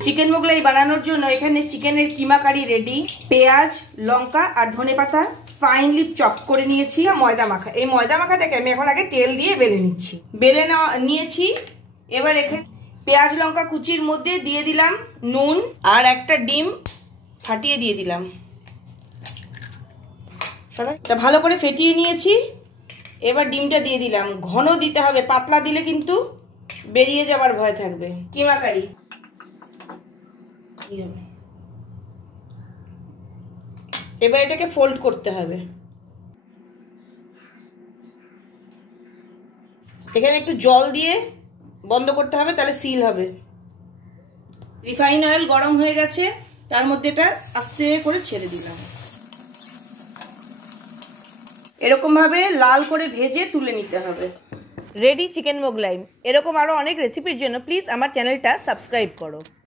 Chicken Mughlai বানানোর জন্য এখানে চিকেনের কিমা কারি রেডি। পেঁয়াজ, লঙ্কা আর ধনেপাতা ফাইনলি চপ করে নিয়েছি। ময়দা মাখা, এই ময়দা মাখাটাকে আমি এখন আগে তেল দিয়ে বেলে নিচ্ছি। বেলে নিয়েছি। এবার এখানে পেঁয়াজ লঙ্কা কুচির মধ্যে দিয়ে দিলাম নুন আর একটা ডিম ফাটিয়ে দিয়ে দিলাম। এটা ভালো করে ফেটিয়ে নিয়েছি। এবার ডিমটা দিয়ে দিলাম। ঘন দিতে হবে, পাতলা দিলে কিন্তু বেরিয়ে যাবার ভয় থাকবে। কিমা কারি এবার এটাকে ফোল্ড করতে হবে। এখানে একটু জল দিয়ে বন্ধ করতে হবে, তাহলে সিল হবে। রিফাইন অয়েল গরম হয়ে গেছে, তার মধ্যে এটা আস্তে করে ছেড়ে দিলাম। এরকম ভাবে লাল করে ভেজে তুলে নিতে হবে। Ready chicken Mughlai. এরকম আরো অনেক রেসিপির জন্য প্লিজ আমার চ্যানেলটা সাবস্ক্রাইব করো।